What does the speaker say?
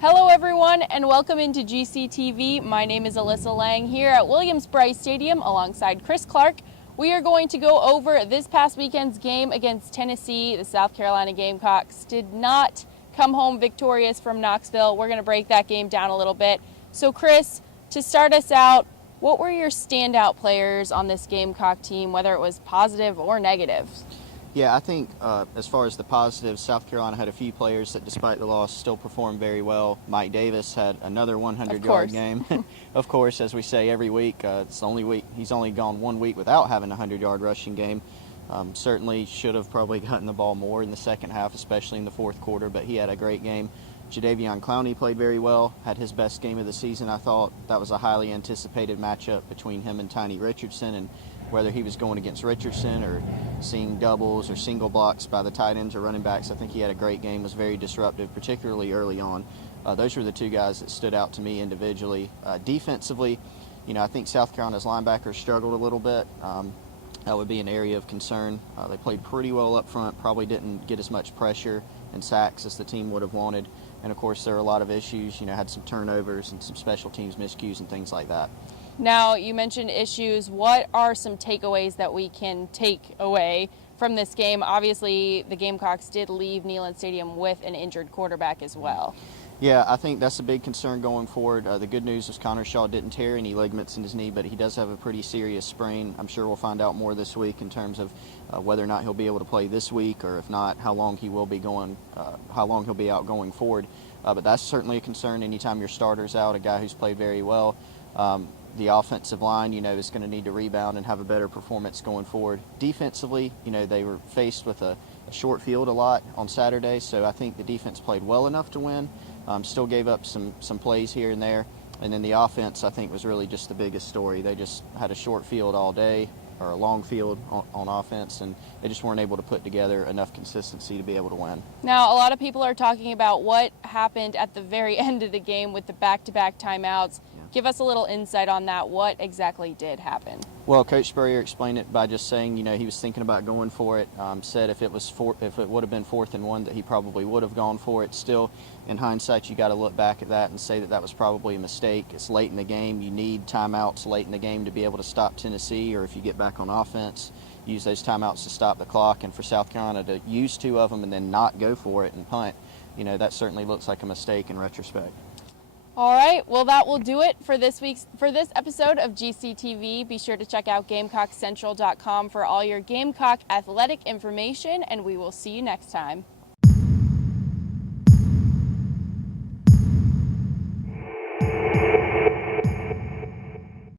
Hello everyone and welcome into GCTV. My name is Alyssa Lang here at Williams-Brice Stadium alongside Chris Clark. We are going to go over this past weekend's game against Tennessee. The South Carolina Gamecocks did not come home victorious from Knoxville. We're going to break that game down a little bit. So Chris, to start us out, what were your standout players on this Gamecock team, whether it was positive or negative? Yeah, I think as far as the positives, South Carolina had a few players that, despite the loss, still performed very well. Mike Davis had another 100-yard game. Of course, as we say every week, it's the only week he's only gone 1 week without having a 100-yard rushing game. Certainly should have probably gotten the ball more in the second half, especially in the fourth quarter, but he had a great game. Jadeveon Clowney played very well, had his best game of the season, I thought. That was a highly anticipated matchup between him and Tiny Richardson, and whether he was going against Richardson or seeing doubles or single blocks by the tight ends or running backs, I think he had a great game, was very disruptive, particularly early on. Those were the two guys that stood out to me individually. Defensively, I think South Carolina's linebackers struggled a little bit. That would be an area of concern. They played pretty well up front, probably didn't get as much pressure and sacks as the team would have wanted. And, of course, there are a lot of issues, had some turnovers and some special teams miscues and things like that. Now, you mentioned issues. What are some takeaways that we can take away from this game? Obviously, the Gamecocks did leave Neyland Stadium with an injured quarterback as well. Yeah, I think that's a big concern going forward. The good news is Connor Shaw didn't tear any ligaments in his knee, but he does have a pretty serious sprain. I'm sure we'll find out more this week in terms of whether or not he'll be able to play this week, or if not, how long he will be going, how long he'll be out going forward. But that's certainly a concern anytime your starter's out, a guy who's played very well. The offensive line, is going to need to rebound and have a better performance going forward. Defensively, they were faced with a short field a lot on Saturday, so I think the defense played well enough to win. Still gave up some plays here and there. And then the offense, I think, was really just the biggest story. They just had a short field all day, or a long field on offense, and they just weren't able to put together enough consistency to be able to win. Now, a lot of people are talking about what happened at the very end of the game with the back-to-back timeouts. Give us a little insight on that. What exactly did happen? Well, Coach Spurrier explained it by just saying, he was thinking about going for it. Said if it would have been 4th and 1, that he probably would have gone for it. Still, in hindsight, you got to look back at that and say that was probably a mistake. It's late in the game. You need timeouts late in the game to be able to stop Tennessee, or if you get back on offense, use those timeouts to stop the clock. And for South Carolina to use 2 of them and then not go for it and punt, that certainly looks like a mistake in retrospect. All right, well, that will do it for this episode of GCTV. Be sure to check out GamecockCentral.com for all your Gamecock athletic information, and we will see you next time.